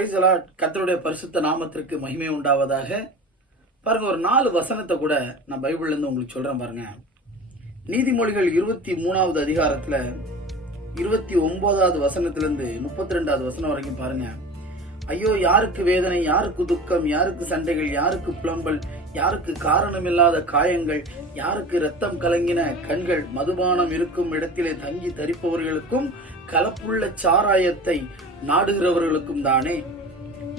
பிரைசலா கத்தருடைய பரிசுத்த நாமத்திற்கு மகிமை உண்டாவதாக. பாருங்க ஒரு நாலு வசனத்தை கூட நான் பைபிள்ல இருந்து உங்களுக்கு சொல்றேன் பாருங்க. நீதிமொழிகள் இருபத்தி மூணாவது அதிகாரத்துல இருபத்தி ஒன்பதாவது வசனத்திலிருந்து முப்பத்தி ரெண்டாவது வசனம் வரைக்கும் பாருங்க. ஐயோ யாருக்கு வேதனை யாருக்கு துக்கம் யாருக்கு சண்டைகள் யாருக்கு புலம்பல் யாருக்கு காரணமில்லாத காயங்கள் யாருக்கு ரத்தம் கலங்கின கண்கள் மதுபானம் இருக்கும் இடத்திலே தங்கி தரிப்பவர்களுக்கும் கலப்புள்ள சாராயத்தை நாடுகிறவர்களுக்கும் தானே.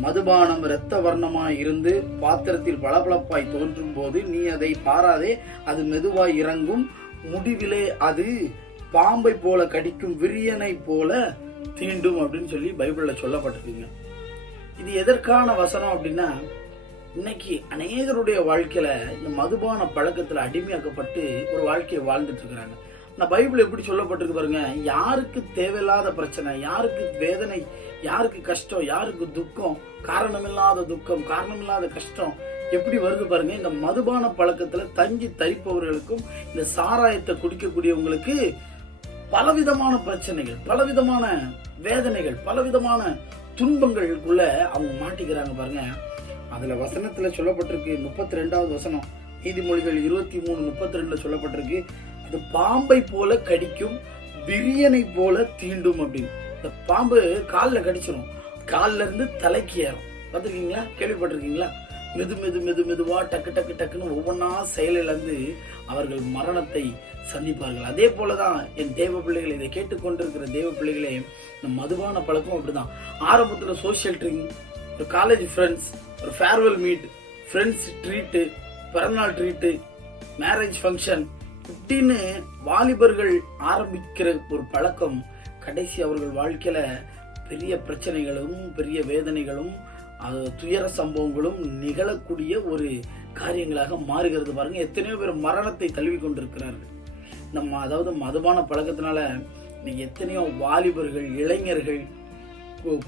மதுபானம் இரத்த வர்ணமாய் இருந்து பாத்திரத்தில் பளபளப்பாய் தோன்றும் போது நீ அதை பாராதே அது மெதுவாய் இறங்கும். முடிவிலே அது பாம்பை போல கடிக்கும் விரியனை போல தீண்டும் அப்படின்னு சொல்லி பைபிளில் சொல்லப்பட்டிருக்குங்க. இது எதற்கான வசனம் அப்படின்னா இன்னைக்கு அநேகருடைய வாழ்க்கையில இந்த மதுபான பழக்கத்தில் அடிமையாக்கப்பட்டு ஒரு வாழ்க்கையை வாழ்ந்துட்டு இருக்கிறாங்க. இந்த பைபிள் எப்படி சொல்லப்பட்டிருக்கு பாருங்க. யாருக்கு தேவையில்லாத பிரச்சனை யாருக்கு வேதனை யாருக்கு கஷ்டம் யாருக்கு துக்கம் காரணமில்லாத துக்கம் காரணமில்லாத கஷ்டம் எப்படி வருது பாருங்க. இந்த மதுபான பழக்கத்துல தங்கி தரிப்பவர்களுக்கும் இந்த சாராயத்தை குடிக்கக்கூடியவங்களுக்கு பலவிதமான பிரச்சனைகள் பலவிதமான வேதனைகள் பலவிதமான துன்பங்களுக்குள்ள அவங்க மாட்டிக்கிறாங்க பாருங்க. அதுல வசனத்துல சொல்லப்பட்டிருக்கு முப்பத்தி ரெண்டாவது வசனம். நீதிமொழிகள் இருபத்தி மூணு முப்பத்தி ரெண்டுல சொல்லப்பட்டிருக்கு. இந்த பாம்பை போல கடிக்கும் விரியனை போல தீண்டும் அப்படின்னு. இந்த பாம்பு காலில் கடிச்சிடும் காலில் இருந்து தலைக்கு ஏறும். பார்த்துருக்கீங்களா? கேள்விப்பட்டிருக்கீங்களா? மெது மெது மெது மெதுவாக டக்கு டக்கு டக்குன்னு ஒவ்வொன்றா செயலிழந்து அவர்கள் மரணத்தை சந்திப்பார்கள். அதே போல தான் என் தேவ பிள்ளைகள் இதை கேட்டுக்கொண்டிருக்கிற தேவ பிள்ளைகளே இந்த மதுபான பழக்கம் அப்படிதான். ஆரம்பத்தில் சோஷியல் ட்ரிங்க் ஒரு காலேஜ் ஃப்ரெண்ட்ஸ் ஒரு ஃபேர்வெல் மீட் ஃப்ரெண்ட்ஸ் ட்ரீட்டு பிறந்தநாள் ட்ரீட்டு மேரேஜ் ஃபங்க்ஷன் திட்டின்னு வாலிபர்கள் ஆரம்பிக்கிற ஒரு பழக்கம். கடைசி அவர்கள் வாழ்க்கையில பெரிய பிரச்சனைகளும் பெரிய வேதனைகளும் அது துயர சம்பவங்களும் நிகழக்கூடிய ஒரு காரியங்களாக மாறுகிறது பாருங்க. எத்தனையோ பேர் மரணத்தை தழுவி கொண்டிருக்கிறார்கள். நம்ம அதாவது மதுபான பழக்கத்தினால இன்னைக்கு எத்தனையோ வாலிபர்கள் இளைஞர்கள்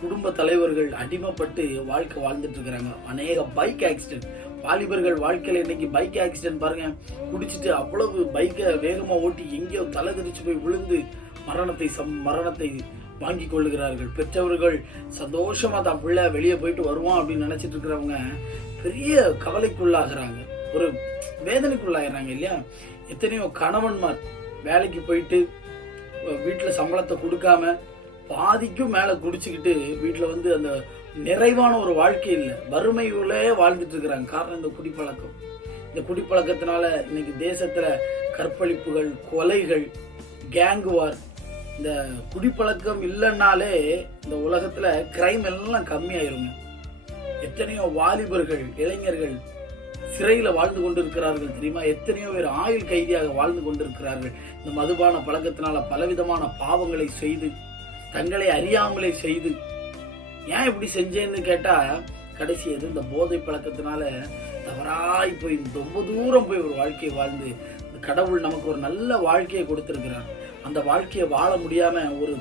குடும்ப தலைவர்கள் அடிமைப்பட்டு வாழ்க்கை வாழ்ந்துட்டு இருக்கிறாங்க. அநேக பைக் ஆக்சிடென்ட் வாலிபர்கள் வாழ்க்கையில் இன்னைக்கு பைக் ஆக்சிடென்ட் பாருங்க. குடிச்சிட்டு அவ்வளவு பைக்கை வேகமாக ஓட்டி எங்கேயோ தலை திரிச்சு போய் விழுந்து மரணத்தை சம் மரணத்தை வாங்கி கொள்ளுகிறார்கள். பெற்றவர்கள் சந்தோஷமா தான் பிள்ளை வெளியே போயிட்டு வருவான் அப்படின்னு நினைச்சிட்டு இருக்கிறவங்க பெரிய கவலைக்குள்ளாகிறாங்க. ஒரு வேதனைக்குள்ளாகிறாங்க இல்லையா? எத்தனையோ கணவன்மார் வேலைக்கு போயிட்டு வீட்டில் சம்பளத்தை கொடுக்காம பாதிக்கும் மேலே குடிச்சுக்கிட்டு வீட்டில் வந்து அந்த நிறைவான ஒரு வாழ்க்கை இல்லை. வறுமையிலே வாழ்ந்துட்டு இருக்கிறாங்க. காரணம் இந்த குடிப்பழக்கம். இந்த குடிப்பழக்கத்தினால இன்னைக்கு தேசத்தில் கற்பழிப்புகள் கொலைகள் கேங் வார் இந்த குடிப்பழக்கம் இல்லைன்னாலே இந்த உலகத்தில் கிரைம் எல்லாம் கம்மியாயிருங்க. எத்தனையோ வாலிபர்கள் இளைஞர்கள் சிறையில் வாழ்ந்து கொண்டிருக்கிறார்கள் தெரியுமா? எத்தனையோ பேர் ஆயுள் கைதியாக வாழ்ந்து கொண்டிருக்கிறார்கள். இந்த மதுபான பழக்கத்தினால பலவிதமான பாவங்களை செய்து தங்களை அறியாமலே செய்து ஏன் இப்படி செஞ்சேன்னு கேட்டா கடைசி எது இந்த போதை பழக்கத்தினால தவறாய் போய் ரொம்ப தூரம் போய் ஒரு வாழ்க்கையை வாழ்ந்து கடவுள் நமக்கு ஒரு நல்ல வாழ்க்கையை கொடுத்துருக்கிறார். அந்த வாழ்க்கையை வாழ முடியாம ஒரு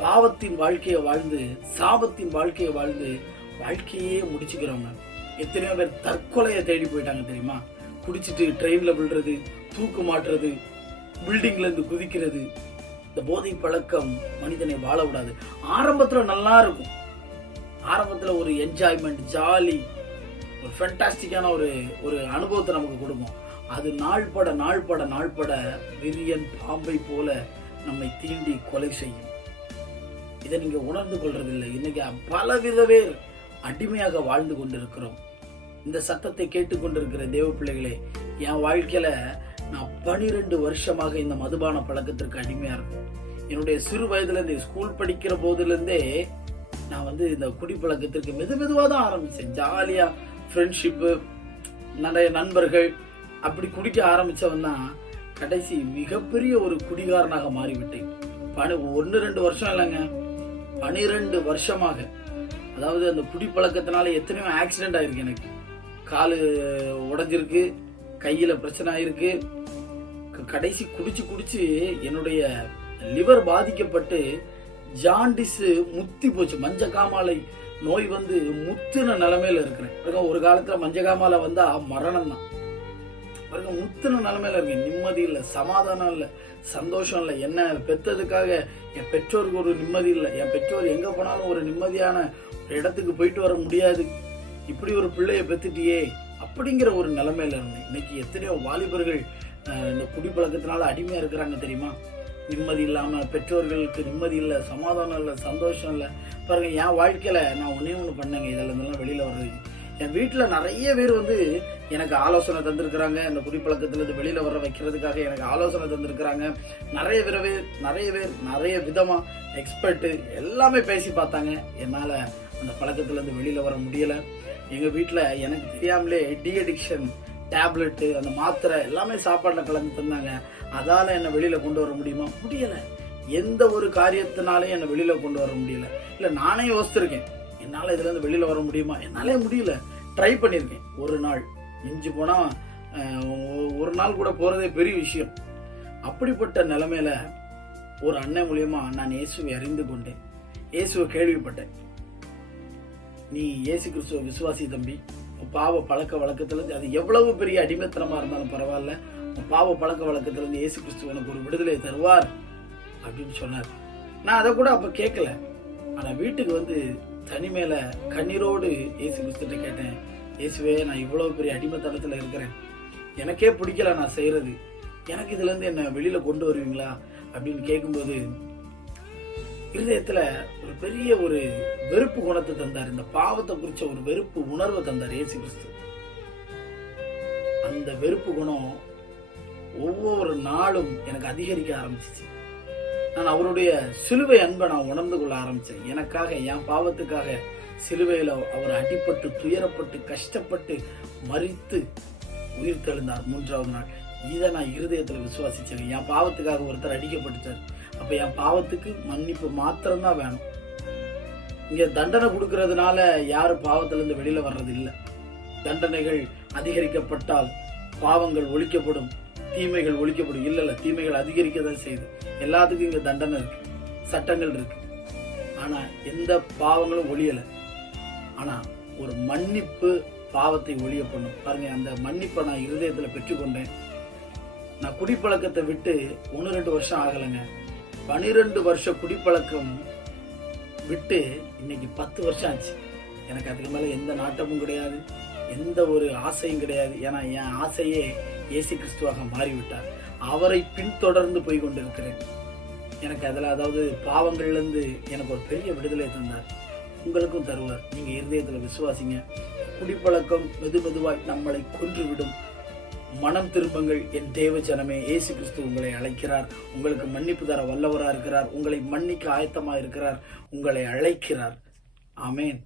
பாவத்தின் வாழ்க்கையை வாழ்ந்து சாபத்தின் வாழ்க்கையை வாழ்ந்து வாழ்க்கையே முடிச்சுக்கிறவங்க. எத்தனையோ பேர் தற்கொலையை தேடி போயிட்டாங்க தெரியுமா? குடிச்சிட்டு ட்ரெயினில் விழுறது தூக்கு மாட்டுறது பில்டிங்லேருந்து குதிக்கிறது இந்த போதை பழக்கம் மனிதனை வாழ விடாது ஆரம்பத்தில் நல்லா இருக்கும் ஆரம்பத்தில் ஒரு என்ஜாய்மெண்ட் ஜாலி ஒரு ஃபென்டாஸ்டிக்கான ஒரு ஒரு அனுபவத்தை நமக்கு கொடுக்கும். அது நாள்பட நாள்பட நாள்பட விரியன் பாம்பை போல நம்மை தீண்டி கொலை செய்யும். இதை நீங்கள் உணர்ந்து கொள்றதில்லை. இன்னைக்கு பலவித பேர் அடிமையாக வாழ்ந்து கொண்டிருக்கிறோம். இந்த சத்தத்தை கேட்டுக்கொண்டிருக்கிற தேவ பிள்ளைகளே என் வாழ்க்கையில் நான் பனிரெண்டு வருஷமாக இந்த மதுபான பழக்கத்திற்கு அடிமையாக இருக்கும் என்னுடைய சிறு வயதுலேருந்து ஸ்கூல் படிக்கிற போதுலேருந்தே நான் வந்து இந்த குடிப்பழக்கத்திற்கு மெது மெதுவாக தான் ஆரம்பித்தேன் ஜாலியாக ஃப்ரெண்ட்ஷிப்பு நிறைய நண்பர்கள் அப்படி குடிக்க ஆரம்பித்தவன் தான் கடைசி மிகப்பெரிய ஒரு குடிகாரனாக மாறிவிட்டேன். பனி ஒன்று ரெண்டு வருஷம் இல்லைங்க. பனிரெண்டு வருஷமாக. அதாவது அந்த குடிப்பழக்கத்தினால எத்தனையோ ஆக்சிடென்ட் ஆயிருக்கு எனக்கு. காலு உடஞ்சிருக்கு கையில் பிரச்சனை ஆயிருக்கு. கடைசி குடிச்சு குடிச்சு என்னுடைய லிவர் பாதிக்கப்பட்டு ஜாண்டிஸு முத்தி போச்சு. மஞ்சகாமாலை நோய் வந்து முத்துன நிலைமையில இருக்கிறேன். ஒரு காலத்துல மஞ்ச வந்தா மரணம் தான். பாருங்க முத்துன நிலைமையில இருக்கேன். நிம்மதி இல்லை சமாதானம் இல்லை சந்தோஷம் இல்லை. என்ன பெத்ததுக்காக என் பெற்றோருக்கு ஒரு நிம்மதி இல்லை. என் பெற்றோர் எங்க போனாலும் ஒரு நிம்மதியான ஒரு இடத்துக்கு போயிட்டு வர முடியாது. இப்படி ஒரு பிள்ளைய பெத்துட்டியே அப்படிங்கிற ஒரு நிலைமையில இருந்தேன். இன்னைக்கு எத்தனையோ வாலிபர்கள் இந்த குடிப்பழக்கத்தினால அடிமையாக இருக்கிறாங்க தெரியுமா? நிம்மதி இல்லாமல் பெற்றோர்களுக்கு நிம்மதி இல்லை சமாதானம் இல்லை சந்தோஷம் இல்லை. பாருங்க என் வாழ்க்கையில் நான் ஒன்றே ஒன்று பண்ணேங்க. இதில் இருந்தெல்லாம் வெளியில் வர்றதுக்கு என் வீட்டில் நிறைய பேர் வந்து எனக்கு ஆலோசனை தந்திருக்கிறாங்க. இந்த குடிப்பழக்கத்துலேருந்து வெளியில் வர வைக்கிறதுக்காக எனக்கு ஆலோசனை தந்திருக்கிறாங்க. நிறைய பேரவே நிறைய பேர் நிறைய விதமாக எக்ஸ்பர்ட்டு எல்லாமே பேசி பார்த்தாங்க. என்னால் அந்த பழக்கத்துலேருந்து வெளியில் வர முடியலை. எங்கள் வீட்டில் எனக்கு தெரியாமலே டி அடிக்ஷன் டேப்லெட்டு அந்த மாத்திரை எல்லாமே சாப்பாட்டில் கலந்து தந்தாங்க. அதால் என்னை வெளியில் கொண்டு வர முடியுமா? முடியலை. எந்த ஒரு காரியத்தினாலையும் என்னை வெளியில் கொண்டு வர முடியல. இல்லை நானே யோசிச்சிருக்கேன். என்னால் இதுலேருந்து வெளியில் வர முடியுமா? என்னாலே முடியல. ட்ரை பண்ணியிருக்கேன். ஒரு நாள். மிஞ்சி போனால் ஒரு நாள் கூட போகிறதே பெரிய விஷயம். அப்படிப்பட்ட நிலமையில ஒரு அண்ணன் மூலியமா நான் இயேசுவை அறிந்து கொண்டேன். இயேசுவை கேள்விப்பட்டேன். நீ இயேசு கிறிஸ்துவ விசுவாசி தம்பி. பாவ பழக்க வழக்கத்துலேருந்து அது எவ்வளவு பெரிய அடிமைத்தனமா இருந்தாலும் பரவாயில்ல. பாவ பழக்க வழக்கத்திலிருந்து இயேசு கிறிஸ்து உனக்கு ஒரு விடுதலை தருவார் அப்படின்னு சொன்னார். நான் அதை கூட அப்போ கேட்கல. ஆனால் வீட்டுக்கு வந்து தனிமையில கண்ணீரோடு இயேசு கிறிஸ்துகிட்ட கேட்டேன். இயேசுவே நான் இவ்வளோ பெரிய அடிமைத்தனத்தில் இருக்கிறேன். எனக்கே பிடிக்கல நான் செய்கிறது எனக்கு இதுலேருந்து என்னை வெளியில் கொண்டு வருவீங்களா? அப்படின்னு கேட்கும்போது இருதயத்துல ஒரு பெரிய ஒரு வெறுப்பு குணத்தை தந்தார். இந்த பாவத்தை குறிச்ச ஒரு வெறுப்பு உணர்வை தந்தார் ஏசி கிறிஸ்து. அந்த வெறுப்பு குணம் ஒவ்வொரு நாளும் எனக்கு அதிகரிக்க ஆரம்பிச்சிச்சு. நான் அவருடைய சிலுவை அன்பை நான் உணர்ந்து கொள்ள ஆரம்பித்தேன் எனக்காக என் பாவத்துக்காக சிலுவையில் அவர் அடிப்பட்டு துயரப்பட்டு கஷ்டப்பட்டு மறித்து உயிர் தெழுந்தார் மூன்றாவது நாள். இதை நான் இருதயத்தில் விசுவாசிச்சேன். என் பாவத்துக்காக ஒருத்தர் அடிக்கப்பட்டுச்சார் அப்போ என் பாவத்துக்கு மன்னிப்பு மாத்திரம்தான் வேணும். இங்கே தண்டனை கொடுக்கறதுனால யாரும் பாவத்திலேருந்து வெளியில் வர்றதில்லை. தண்டனைகள் அதிகரிக்கப்பட்டால் பாவங்கள் ஒழிக்கப்படும் தீமைகள் ஒழிக்கப்படும். இல்லை தீமைகள் அதிகரிக்க தான் செய்யுது. எல்லாத்துக்கும் இங்கே தண்டனை இருக்கு சட்டங்கள் இருக்கு. ஆனால் எந்த பாவங்களும் ஒழியலை. ஆனால் ஒரு மன்னிப்பு பாவத்தை ஒழிய பண்ணும் பாருங்க அந்த மன்னிப்பை நான் இருதயத்தில் பெற்றுக்கொண்டேன். நான் குடிப்பழக்கத்தை விட்டு ஒன்று ரெண்டு வருஷம் ஆகலைங்க. பனிரெண்டு வருஷ குடிப்பழக்கம் விட்டு இன்னைக்கு பத்து வருஷம் ஆச்சு. எனக்கு அதுக்கு மேலே எந்த நாட்டமும் கிடையாது எந்த ஒரு ஆசையும் கிடையாது. ஏன்னா என் ஆசையே இயேசு கிறிஸ்துவாக மாறிவிட்டார். அவரை பின்தொடர்ந்து போய் கொண்டிருக்கிறேன். எனக்கு அதில் அதாவது பாவங்கள்லேருந்து எனக்கு ஒரு பெரிய விடுதலை தந்தார். உங்களுக்கும் தருவார். நீங்கள் இருதயத்தில் விசுவாசிங்க. குடிப்பழக்கம் மெது மெதுவாய் நம்மளை கொன்றுவிடும். மனம் திரும்புங்கள். என் தேவ ஜனமே இயேசு கிறிஸ்து உங்களை அழைக்கிறார். உங்களுக்கு மன்னிப்பு தர வல்லவராக இருக்கிறார் உங்களை மன்னிக்க ஆயத்தமாக இருக்கிறார் உங்களை அழைக்கிறார். ஆமேன்.